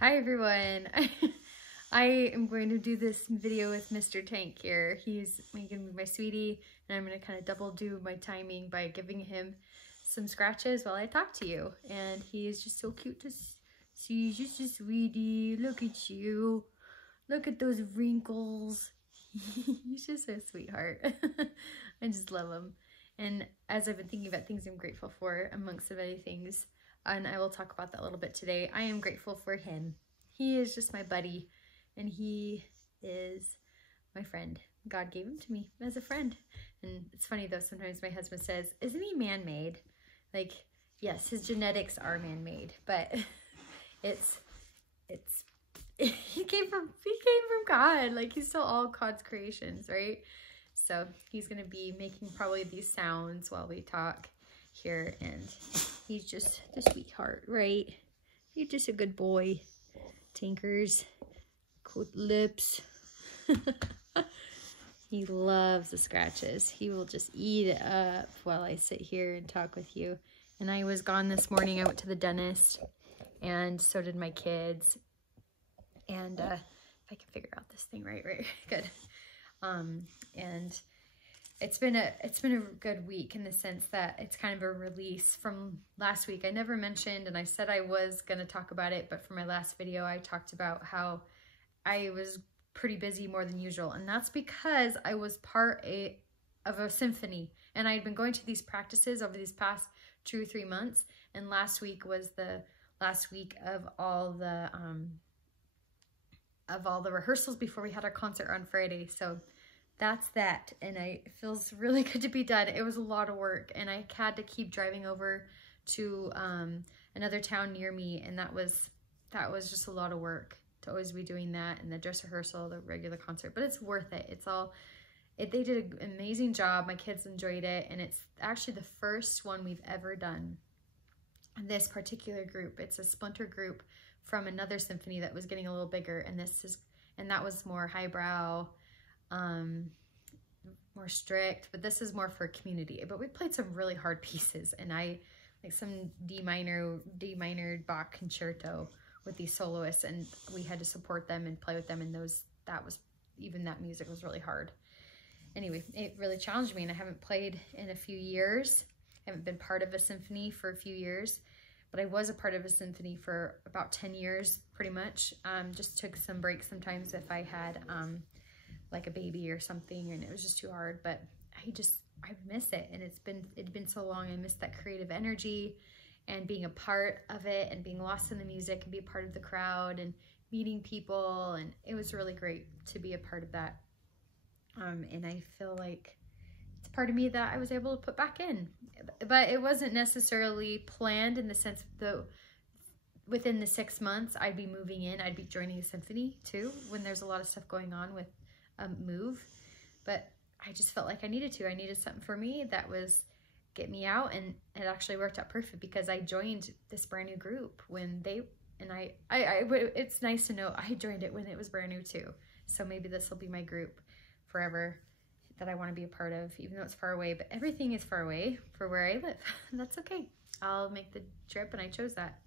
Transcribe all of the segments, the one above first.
Hi everyone. I am going to do this video with Mr. Tank here. He's making me my sweetie, and I'm going to kind of double do my timing by giving him some scratches while I talk to you. And he is just so cute to see. He's just a sweetie. Look at you. Look at those wrinkles. He's just a sweetheart. I just love him. And as I've been thinking about things I'm grateful for, amongst the many things, and I will talk about that a little bit today, I am grateful for him. He is just my buddy, and he is my friend. God gave him to me as a friend. And it's funny though, sometimes my husband says, isn't he man-made? Like, yes, his genetics are man-made, but he came from God. Like, he's still all God's creations, right? So he's gonna be making probably these sounds while we talk here, and he's just the sweetheart, right? You're just a good boy. Tinkers, cool lips. He loves the scratches. He will just eat it up while I sit here and talk with you. And I was gone this morning. I went to the dentist, and so did my kids. And if I can figure out this thing right, good. And it's been a good week in the sense that it's kind of a release from last week. I never mentioned, and I said I was going to talk about it, but for my last video, I talked about how I was pretty busy more than usual. And that's because I was part of a symphony, and I had been going to these practices over these past 2 or 3 months. And last week was the last week of all the rehearsals before we had our concert on Friday. So that's that, and it feels really good to be done. It was a lot of work, and I had to keep driving over to another town near me, and that was just a lot of work to always be doing that, and the dress rehearsal, the regular concert, but it's worth it. They did an amazing job. My kids enjoyed it, and it's actually the first one we've ever done. This particular group, it's a splinter group from another symphony that was getting a little bigger, and that was more highbrow, more strict, but this is more for community. But we played some really hard pieces, and I like some D minor Bach concerto with these soloists, and we had to support them and play with them, and that music was really hard. Anyway, it really challenged me, and I haven't played in a few years. I haven't been part of a symphony for a few years, but I was a part of a symphony for about 10 years, pretty much. Just took some breaks sometimes if I had like a baby or something, and it was just too hard. But I miss it, and it'd been so long. I miss that creative energy and being a part of it, and being lost in the music and be a part of the crowd and meeting people, and it was really great to be a part of that. And I feel like it's part of me that I was able to put back in, but it wasn't necessarily planned in the sense that within the 6 months I'd be moving in, I'd be joining a symphony too, when there's a lot of stuff going on with move. But I just felt like I needed something for me that was get me out, and it actually worked out perfect because I joined this brand new group when it's nice to know I joined it when it was brand new too. So maybe this will be my group forever that I want to be a part of, even though it's far away. But everything is far away for where I live. That's okay. I'll make the trip, and I chose that.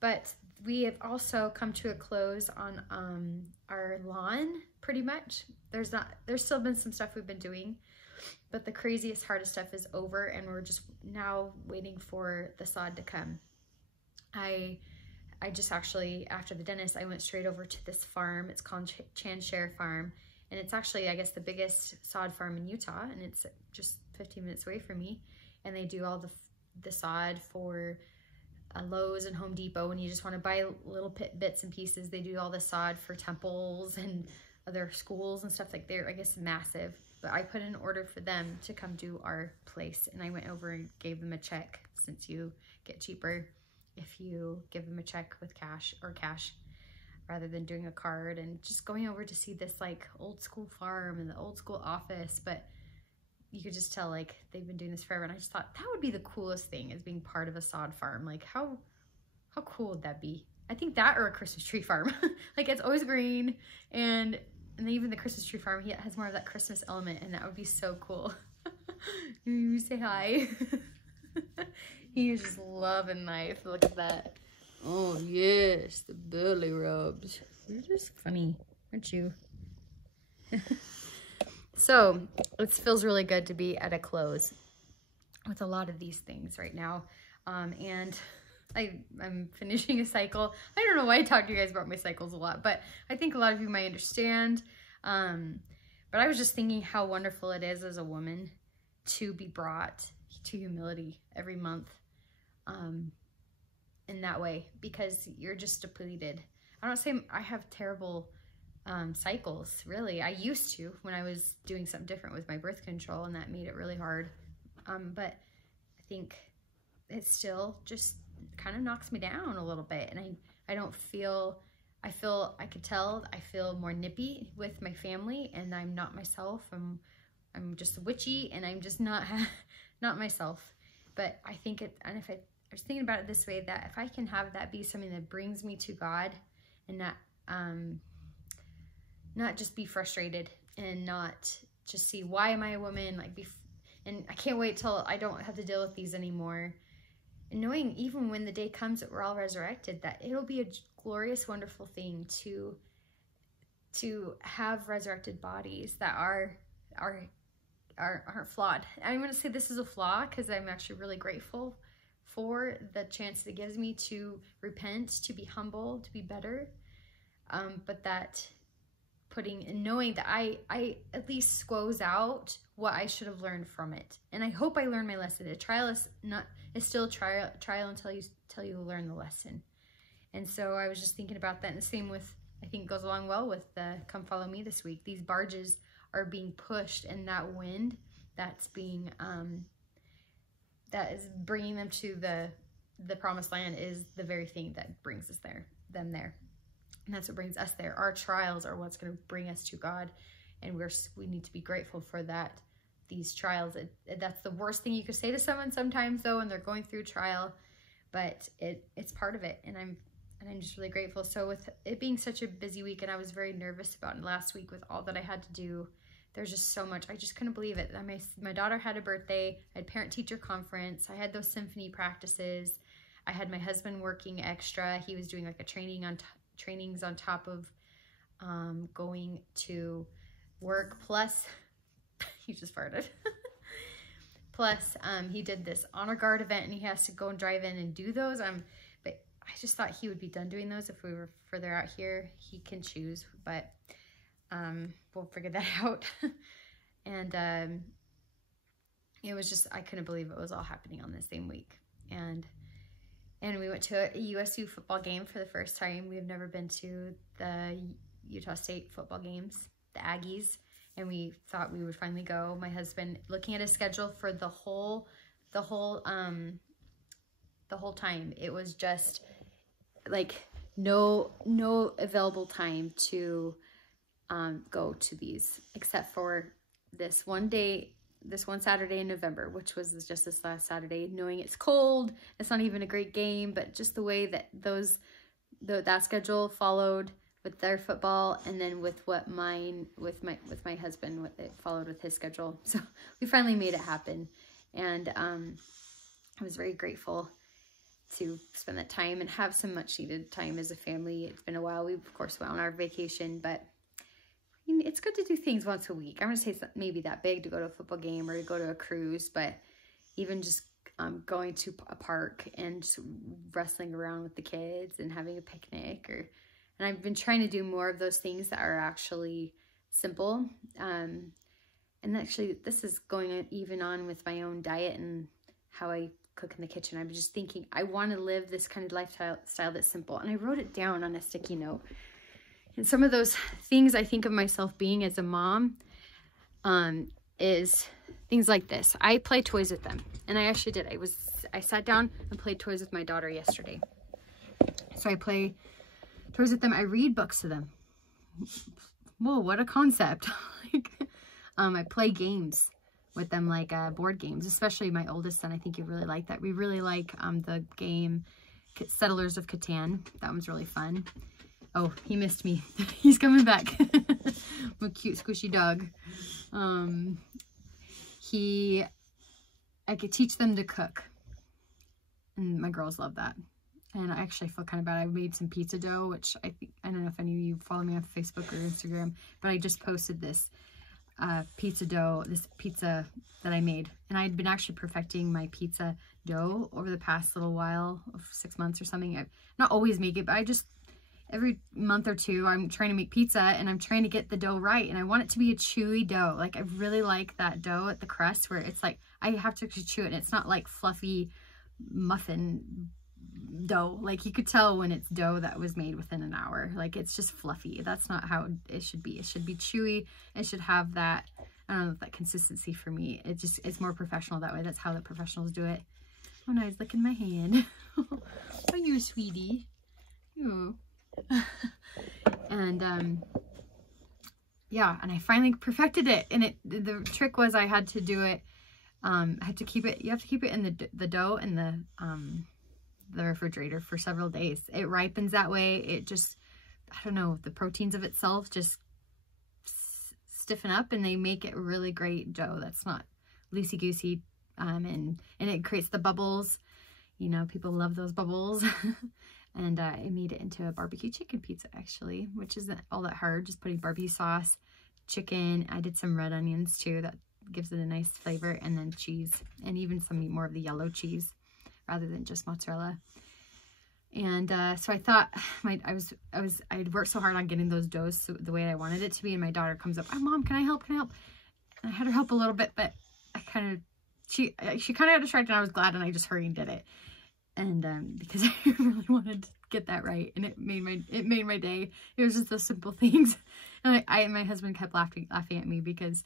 But we have also come to a close on our lawn, pretty much. There's still been some stuff we've been doing, but the craziest, hardest stuff is over, and we're just now waiting for the sod to come. I just actually, after the dentist, I went straight over to this farm. It's called Chanshare Farm, and it's actually, I guess, the biggest sod farm in Utah, and it's just 15 minutes away from me. And they do all the sod for Lowe's and Home Depot, and you just want to buy little bits and pieces. They do all the sod for temples and other schools and stuff. Like, they're, I guess, massive. But I put in an order for them to come do our place, and I went over and gave them a check, since you get cheaper if you give them a check with cash rather than doing a card. And just going over to see this like old school farm and the old school office, but you could just tell like they've been doing this forever. And I just thought that would be the coolest thing, is being part of a sod farm. Like, how cool would that be? I think that, or a Christmas tree farm. Like, it's always green, and even the Christmas tree farm, he has more of that Christmas element, and that would be so cool. You say hi. He is just loving life. Look at that. Oh yeah. Yes, the belly rubs. You're just funny, aren't you? So, it feels really good to be at a close with a lot of these things right now. And I'm finishing a cycle. I don't know why I talk to you guys about my cycles a lot, but I think a lot of you might understand. But I was just thinking how wonderful it is as a woman to be brought to humility every month in that way, because you're just depleted. I don't say I have terrible cycles, really. I used to when I was doing something different with my birth control, and that made it really hard. But I think it still just kind of knocks me down a little bit, and I don't feel, I could tell I feel more nippy with my family, and I'm not myself. I'm just witchy, and I'm just not myself. But I think and if I was thinking about it this way, that if I can have that be something that brings me to God, and not just be frustrated, and not just see, why am I a woman? And I can't wait till I don't have to deal with these anymore. And knowing even when the day comes that we're all resurrected, that it'll be a glorious, wonderful thing to have resurrected bodies that aren't flawed. I'm going to say this is a flaw because I'm actually really grateful for the chance it gives me to repent, to be humble, to be better. But that putting and knowing that I at least squoze out what I should have learned from it. And I hope I learned my lesson. A trial is still a trial until you learn the lesson. And so I was just thinking about that. And the same with, I think goes along well with the Come Follow Me this week. These barges are being pushed, and that wind that's being, that is bringing them to the promised land is the very thing that brings them there. And that's what brings us there. Our trials are what's going to bring us to God. And we need to be grateful for that. These trials, that's the worst thing you could say to someone sometimes, though, when they're going through trial. But it's part of it. And I'm just really grateful. So with it being such a busy week, and I was very nervous about last week with all that I had to do, there's just so much. I just couldn't believe it. My daughter had a birthday. I had parent-teacher conference. I had those symphony practices. I had my husband working extra. He was doing like a trainings on top of going to work. Plus, he just farted. Plus, he did this honor guard event, and he has to go and drive in and do those. But I just thought he would be done doing those if we were further out here. He can choose, but we'll figure that out. And it was just, I couldn't believe it was all happening on the same week. And we went to a USU football game for the first time. We've never been to the Utah State football games, the Aggies, and we thought we would finally go. My husband, looking at his schedule for the whole time, it was just like no available time to go to these, except for this one Saturday in November, which was just this last Saturday, knowing it's cold, it's not even a great game, but just the way that that schedule followed with their football, and then with my husband, what it followed with his schedule. So we finally made it happen. And I was very grateful to spend that time and have some much needed time as a family. It's been a while. We of course went on our vacation, but it's good to do things once a week. I'm going to say it's not maybe that big to go to a football game or to go to a cruise, but even just going to a park and just wrestling around with the kids and having a picnic. And I've been trying to do more of those things that are actually simple. And actually, this is going even on with my own diet and how I cook in the kitchen. I'm just thinking, I want to live this kind of lifestyle that's simple. And I wrote it down on a sticky note. And some of those things I think of myself being as a mom is things like this. I play toys with them. And I actually did. I sat down and played toys with my daughter yesterday. So I play toys with them. I read books to them. Whoa, what a concept. I play games with them, like board games, especially my oldest son. I think he really liked that. We really like the game Settlers of Catan. That one's really fun. Oh, he missed me. He's coming back. My cute squishy dog. I could teach them to cook. And my girls love that. And I actually feel kind of bad. I made some pizza dough, which I don't know if any of you follow me on Facebook or Instagram, but I just posted this pizza dough, this pizza that I made. And I'd been actually perfecting my pizza dough over the past little while, 6 months or something. I not always make it, but I just, every month or two, I'm trying to make pizza and I'm trying to get the dough right. And I want it to be a chewy dough. Like, I really like that dough at the crust where it's like, I have to actually chew it and it's not like fluffy muffin dough. Like, you could tell when it's dough that was made within an hour. Like, it's just fluffy. That's not how it should be. It should be chewy. It should have that, I don't know, that consistency for me. It's more professional that way. That's how the professionals do it. Oh no, he's licking my hand. Oh, you're a sweetie. Oh. And yeah, and I finally perfected it. And the trick was I had to do it. I had to keep it. You have to keep it in the dough in the refrigerator for several days. It ripens that way. It just, I don't know, the proteins of itself just stiffen up and they make it really great dough that's not loosey-goosey. And it creates the bubbles. You know, people love those bubbles. And I made it into a barbecue chicken pizza, actually, which isn't all that hard. Just putting barbecue sauce, chicken. I did some red onions too. That gives it a nice flavor. And then cheese. And even some more of the yellow cheese rather than just mozzarella. And so I thought, I'd worked so hard on getting those doughs the way I wanted it to be. And my daughter comes up, oh, Mom, can I help? Can I help? And I had her help a little bit, but I kind of, she kind of got distracted, and I was glad, and I just hurried and did it. And because I really wanted to get that right, and it made my day. It was just those simple things. And my husband kept laughing at me because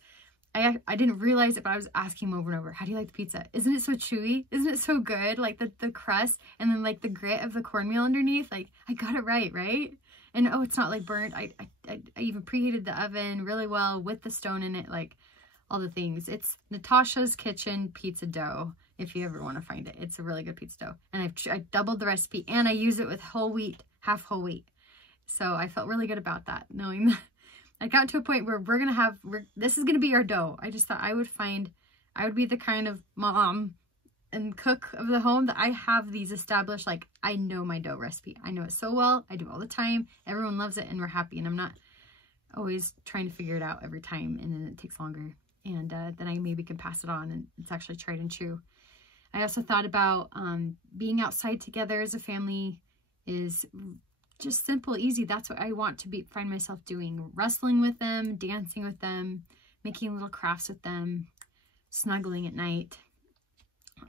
I didn't realize it, but I was asking him over and over, how do you like the pizza? Isn't it so chewy? Isn't it so good? Like the crust and then like the grit of the cornmeal underneath. Like, I got it right? And oh, it's not like burnt. I even preheated the oven really well with the stone in it, like all the things. It's Natasha's Kitchen pizza dough. If you ever want to find it, it's a really good pizza dough. And I doubled the recipe and I use it with whole wheat, half whole wheat. So I felt really good about that, knowing that I got to a point where this is going to be our dough. I just thought I would be the kind of mom and cook of the home that I have these established. Like, I know my dough recipe. I know it so well. I do it all the time. Everyone loves it and we're happy. And I'm not always trying to figure it out every time. And then it takes longer. And then I maybe can pass it on and it's actually tried and true. I also thought about being outside together as a family is just simple, easy. That's what I want to find myself doing. Wrestling with them, dancing with them, making little crafts with them, snuggling at night.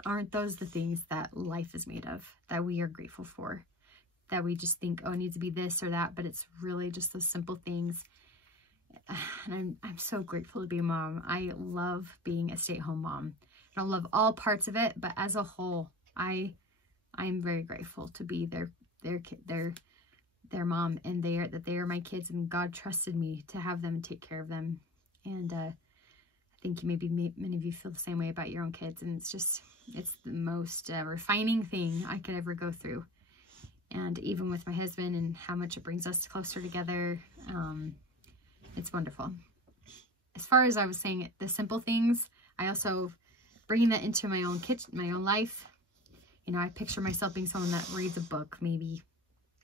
Aren't those the things that life is made of, that we are grateful for? That we just think, oh, it needs to be this or that, but it's really just those simple things. And I'm so grateful to be a mom. I love being a stay-at-home mom. I don't love all parts of it, but as a whole, I'm very grateful to be their mom, and that they are my kids, and God trusted me to have them and take care of them. And I think maybe many of you feel the same way about your own kids, and it's the most refining thing I could ever go through. And even with my husband and how much it brings us closer together, it's wonderful. As far as I was saying, the simple things, I also bringing that into my own kitchen, my own life. You know, I picture myself being someone that reads a book, maybe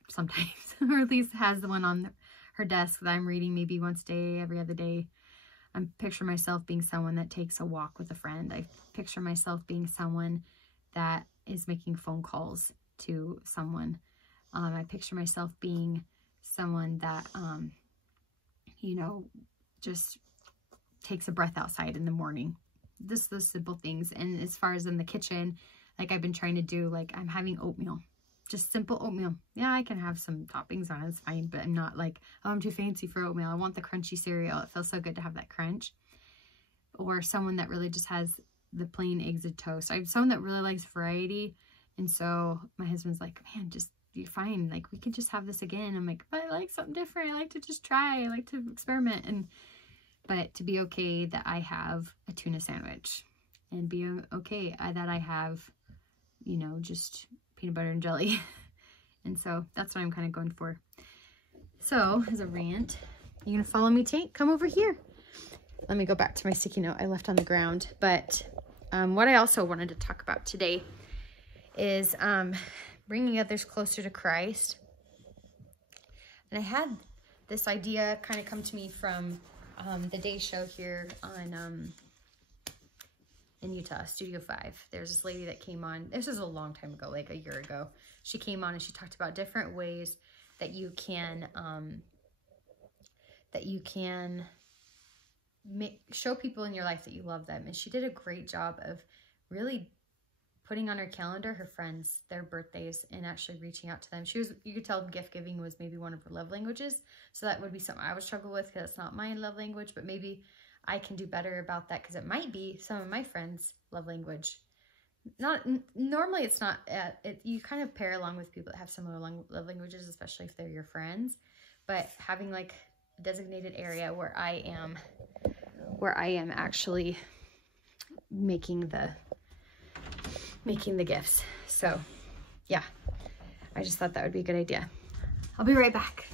sometimes, or at least has the one on her desk that I'm reading maybe once a day, every other day. I picture myself being someone that takes a walk with a friend. I picture myself being someone that is making phone calls to someone. I picture myself being someone that, you know, just takes a breath outside in the morning. Just those simple things. And as far as in the kitchen, like I've been trying to do, like I'm having oatmeal. Just simple oatmeal. Yeah, I can have some toppings on it. It's fine. But I'm not like, oh, I'm too fancy for oatmeal. I want the crunchy cereal. It feels so good to have that crunch. Or someone that really just has the plain eggs and toast. I'm someone that really likes variety. And so my husband's like, man, just, you're fine. Like, we could just have this again. I'm like, but I like something different. I like to just try. I like to experiment. But to be okay that I have a tuna sandwich, and be okay that I have, you know, just peanut butter and jelly. And so that's what I'm kind of going for. So as a rant, you gonna follow me, Tank? Come over here. Let me go back to my sticky note I left on the ground. But what I also wanted to talk about today is bringing others closer to Christ. And I had this idea kind of come to me from the Day Show here on in Utah, Studio 5. There's this lady that came on. This was a long time ago, like a year ago. She came on and she talked about different ways that you can show people in your life that you love them. And she did a great job of really putting on her calendar her friends, their birthdays, and actually reaching out to them. You could tell gift giving was maybe one of her love languages. So that would be something I would struggle with because it's not my love language, but maybe I can do better about that because it might be some of my friends' love language. Normally it's not, you kind of pair along with people that have similar love languages, especially if they're your friends, but having like a designated area where I am actually making the gifts. So yeah, I just thought that would be a good idea. I'll be right back.